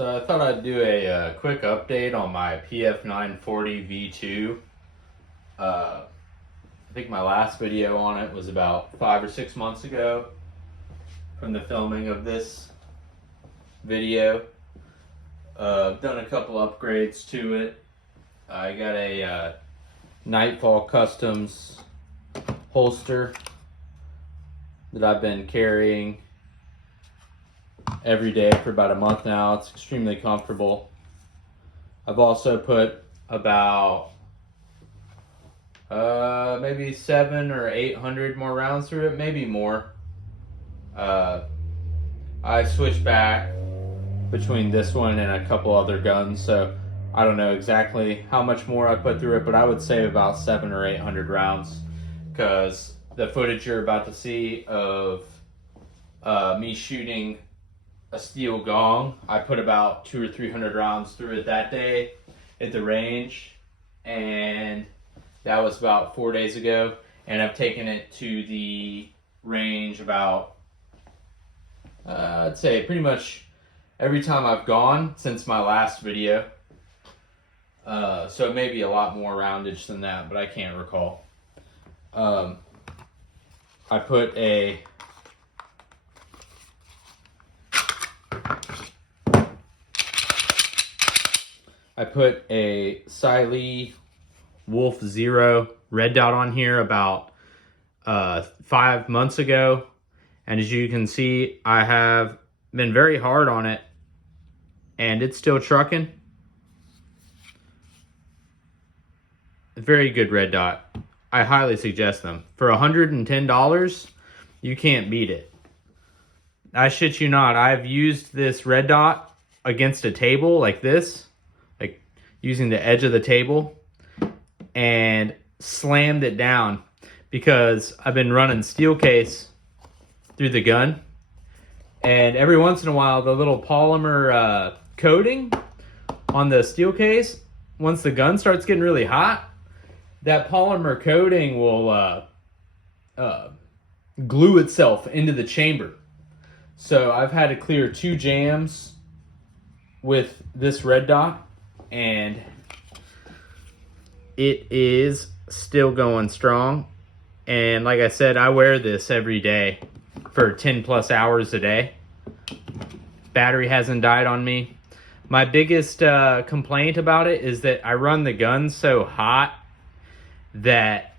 So I thought I'd do a quick update on my Pf940V2. I think my last video on it was about 5 or 6 months ago from the filming of this video. I've done a couple upgrades to it. I got a Nightfall Customs holster that I've been carrying every day for about a month now. It's extremely comfortable. I've also put about maybe 700 or 800 more rounds through it, maybe more. I switched back between this one and a couple other guns, so I don't know exactly how much more I put through it, but I would say about 700 or 800 rounds, because the footage you're about to see of me shooting a steel gong, I put about 200 or 300 rounds through it that day at the range, and that was about 4 days ago. And I've taken it to the range about I'd say pretty much every time I've gone since my last video. So it may be a lot more roundage than that, but I can't recall. I put a Siley Wolf Zero red dot on here about 5 months ago, and as you can see, I have been very hard on it and it's still trucking. Very good red dot. I highly suggest them. For $110, you can't beat it. I shit you not, I've used this red dot against a table like this, like using the edge of the table, and slammed it down because I've been running steel case through the gun, and every once in a while the little polymer coating on the steel case, once the gun starts getting really hot, that polymer coating will glue itself into the chamber. So I've had to clear 2 jams with this red dot, and it is still going strong. And like I said, I wear this every day for 10 plus hours a day. Battery hasn't died on me. My biggest complaint about it is that I run the gun so hot that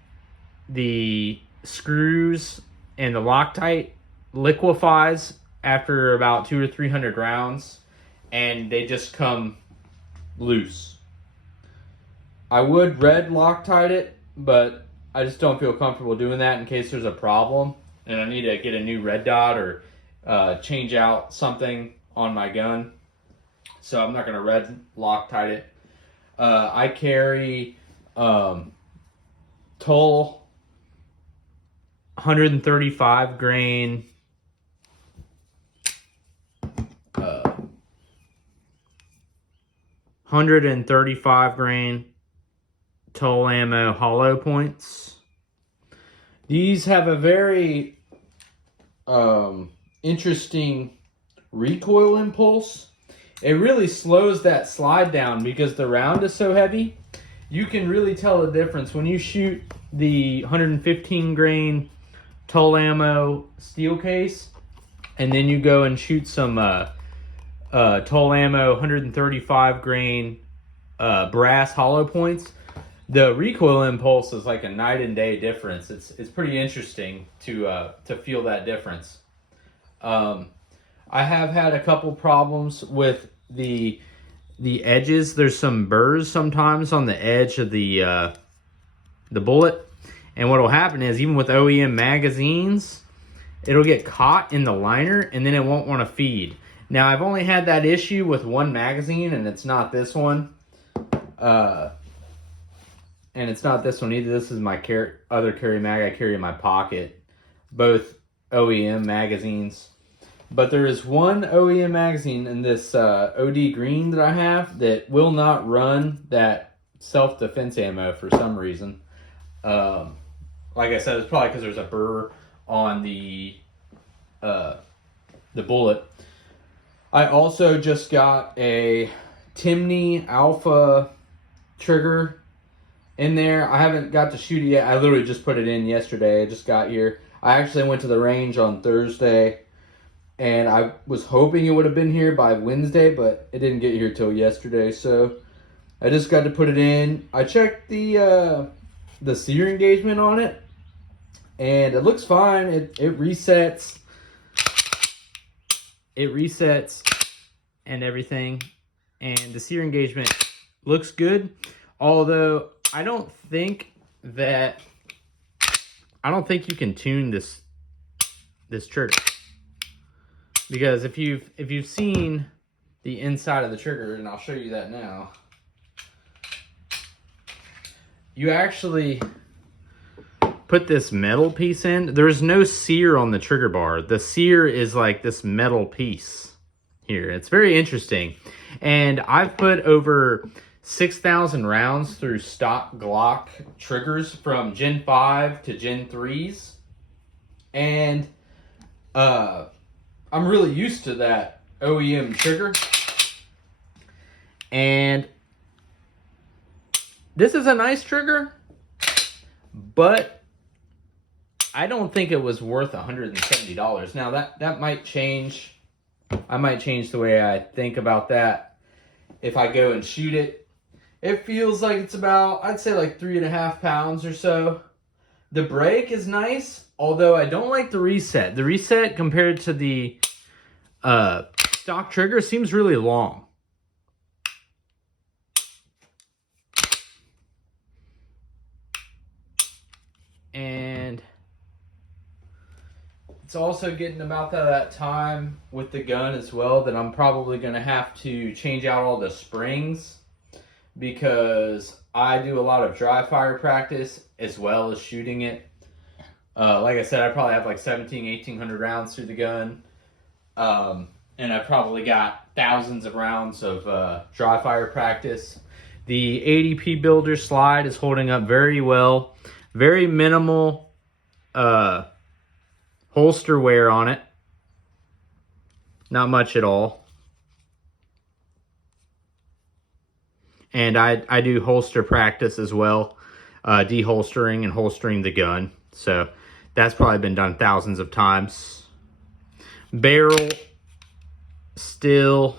the screws and the Loctite liquefies after about 200 or 300 rounds, and they just come loose. I would red Loctite it, but I just don't feel comfortable doing that in case there's a problem and I need to get a new red dot or change out something on my gun. So I'm not going to red Loctite it. I carry Toll 135 grain 135 grain Toll ammo hollow points. These have a very interesting recoil impulse. It really slows that slide down because the round is so heavy. You can really tell the difference when you shoot the 115 grain Toll ammo steel case, and then you go and shoot some Toll ammo 135 grain brass hollow points. The recoil impulse is like a night and day difference. It's pretty interesting to feel that difference. I have had a couple problems with the edges. There's some burrs sometimes on the edge of the bullet, and what will happen is, even with OEM magazines, it'll get caught in the liner and then it won't want to feed. Now, I've only had that issue with one magazine, and it's not this one. And it's not this one either. This is my other carry mag I carry in my pocket. Both OEM magazines. But there is one OEM magazine in this OD green that I have that will not run that self-defense ammo for some reason. Like I said, it's probably because there's a burr on the bullet. I also just got a Timney Alpha trigger in there. I haven't got to shoot it yet. I literally just put it in yesterday. I just got here. I actually went to the range on Thursday, and I was hoping it would have been here by Wednesday, but it didn't get here till yesterday. So I just got to put it in. I checked the sear engagement on it, and it looks fine. It resets. It resets and everything, and the sear engagement looks good. Although I don't think you can tune this trigger, because if you've seen the inside of the trigger, and I'll show you that now, you actually put this metal piece in. There's no sear on the trigger bar. The sear is like this metal piece here. It's very interesting. And I've put over 6,000 rounds through stock Glock triggers from Gen 5 to Gen 3s. And I'm really used to that OEM trigger. And this is a nice trigger, but I don't think it was worth $170. Now that might change. I might change the way I think about that if I go and shoot it. It feels like it's about, I'd say like 3.5 pounds or so. The brake is nice, although I don't like the reset. The reset compared to the stock trigger seems really long. And it's also getting about that time with the gun as well that I'm probably going to have to change out all the springs, because I do a lot of dry fire practice as well as shooting it. Like I said, I probably have like 1,800 rounds through the gun. And I probably got thousands of rounds of dry fire practice. The 80P Builder slide is holding up very well. Very minimal holster wear on it. Not much at all. And I do holster practice as well. Deholstering and holstering the gun. So that's probably been done thousands of times. Barrel, still,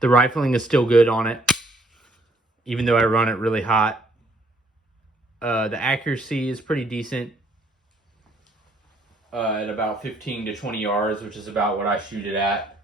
the rifling is still good on it, even though I run it really hot. The accuracy is pretty decent at about 15 to 20 yards, which is about what I shoot it at.